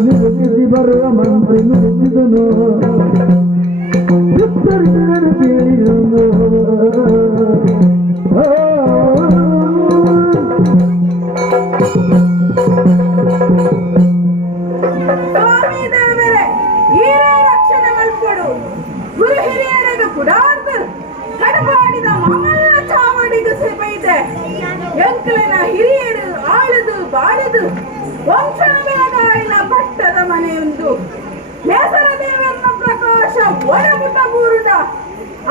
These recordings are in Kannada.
ನಿರುಗಿಸಿ ಬರುವ ಮಂತ್ರಿ ನುಡಿಸಿದನು ಉತ್ತರಿಸಿದನು ಕೇಳಿದನು ಸ್ವಾಮಿ ದೇವರೇ ಈರ ರಕ್ಷಣೆ ಮಲ್ಪಡು ಗುರು ಹಿರಿಯರಿಗೆ ಕುಡಾರ್ದ ಕಡಪಾಡಿದ ಮಾಮಲ್ಲ ಚಾವಡಿಗೂ ಸಿಬೈದೆ ಎಂಕಲಿನ ಹಿರಿಯರು ಆಳದು ಬಾಳದು ವಂಶಗಳಾಯಿನ ಪಟ್ಟದ ಮನೆಯೊಂದು ನೇಸರ ದೇವರ ಪ್ರಕಾಶ ಒಳಮುಟ ಬೂರುಡ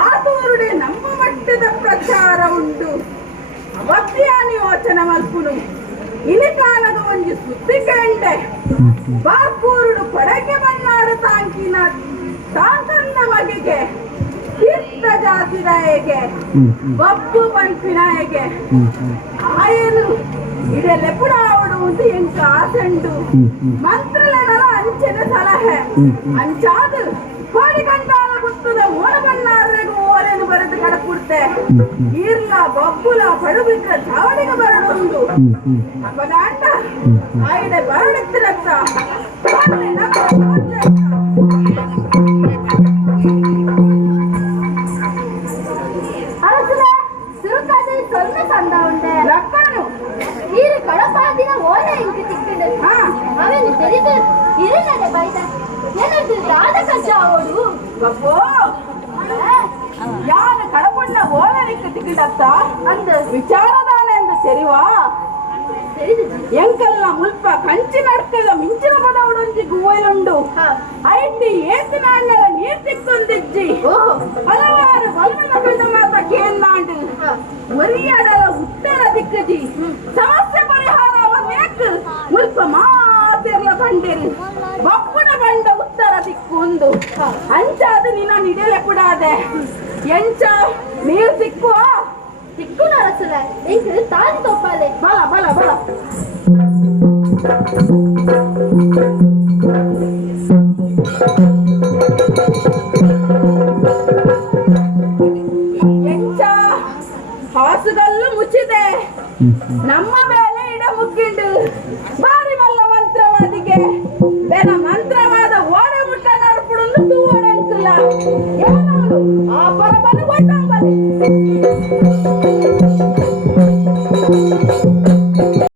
ಆತೂರುಡೆ ನಮ್ಮ ಮಟ್ಟದ ಪ್ರಚಾರ ಉಂಟು ಅವತ್ಯಾನಿ ಯೋಚನೆ ಮಲ್ಪುನು ಇಲಿ ಕಾಲದ ಒಂದು ಸುದ್ದಿ ಕೇಂಡೆ ಬಾಕೂರುಡು ಕೊಡಗೆ ಬಣ್ಣಾರು ತಾಂಕಿನ ತಾಂಕಂದ ಬಗೆಗೆ ತೀರ್ಥ ಜಾತಿದಾಯಗೆ ಬಪ್ಪು ಪಂಪಿನಾಯಗೆ ಆಯನು ಇದೆಲ್ಲೆప్పుడు ఆవిడ ఉంది ఇంకా ఆసండు మంత్రుల అంచెన సలహೆ అంచాదు కోడి గంటాల గుర్తుದ ಓಡಬಣ್ಣಾರೆಗೂ ಓಲೆನು ಬರೆದು ಕಡಪುಡ್ತೆ ಈರ್ಲ ಬಬ್ಬುಲ ಪಡುಬಿಟ್ಟ ಚಾವಡಿಗೆ ಬರಡೊಂದು ಅಪಗಾಂಡ ಆಯ್ಡೆ ಬರಡಿತ್ತಿರತ್ತ யாரு கடவுள்ல ஓலரிக்கு திக்கிடத்த அந்த ವಿಚಾರದಾನ ಎಂದು ಸರಿವಾ ಎಂಕಲ್ನ ಮುಲ್ಪ ಕಂಚಿ ನಡ್ಕದ ಮಿಂಚಿನ ಪದವಡೊಂಜಿ ಗುವೈಲುಂಡು ಐಟಿ ಏತಿನ ಅಣ್ಣರ ನೀರ್ ತಿಕ್ಕೊಂದಿಜ್ಜಿ ಹಲವಾರು ಬಲ್ಮನ ಬಿಡ ಮಾತ ಕೇನ್ನಾಂಡು ಒರಿಯಾಡಲ ಉತ್ತರ ದಿಕ್ಕಜಿ ಸಮಸ್ಯೆ ಪರಿಹಾರ ಅವನೇಕ್ ಮುಲ್ಪ ಮಾತಿರ್ಲ ಬಂಡಿರು ಬಪ್ಪುನ ಬಂಡ ಉತ್ತರ ದಿಕ್ಕು ಒಂದು ಅಂಚಾದ ನಿನ್ನ ನಿಡಲೆ ಕುಡಾದೆ ಎಂಚ ನೀರು ಸಿಕ್ಕುವ ಸಿಕ್ಕುನ ರಸಲ ಎಂಕ ತಾಯಿ ತೋಪಾಲೆ ಬಲ ಬಲ ಬಲ ಎಂಚ ಹಾಸುಗಲ್ಲು ಮುಚ್ಚಿದೆ ನಮ್ಮ ಮೇಲೆ ಇಡ ಮುಗ್ಗಿಂಡು ಬಾರಿ ಮಲ್ಲ ಮಂತ್ರವಾದಿಗೆ ಬೇನ ಮಂತ್ರವಾದ ಓಡೆ ಮುಟ್ಟ ನಡ್ಪುಡು ತೂವಡಂಕಿಲ್ಲ ಏನವಳು ಆ ಪರಬಲು ಗೊತ್ತಂಬಲಿ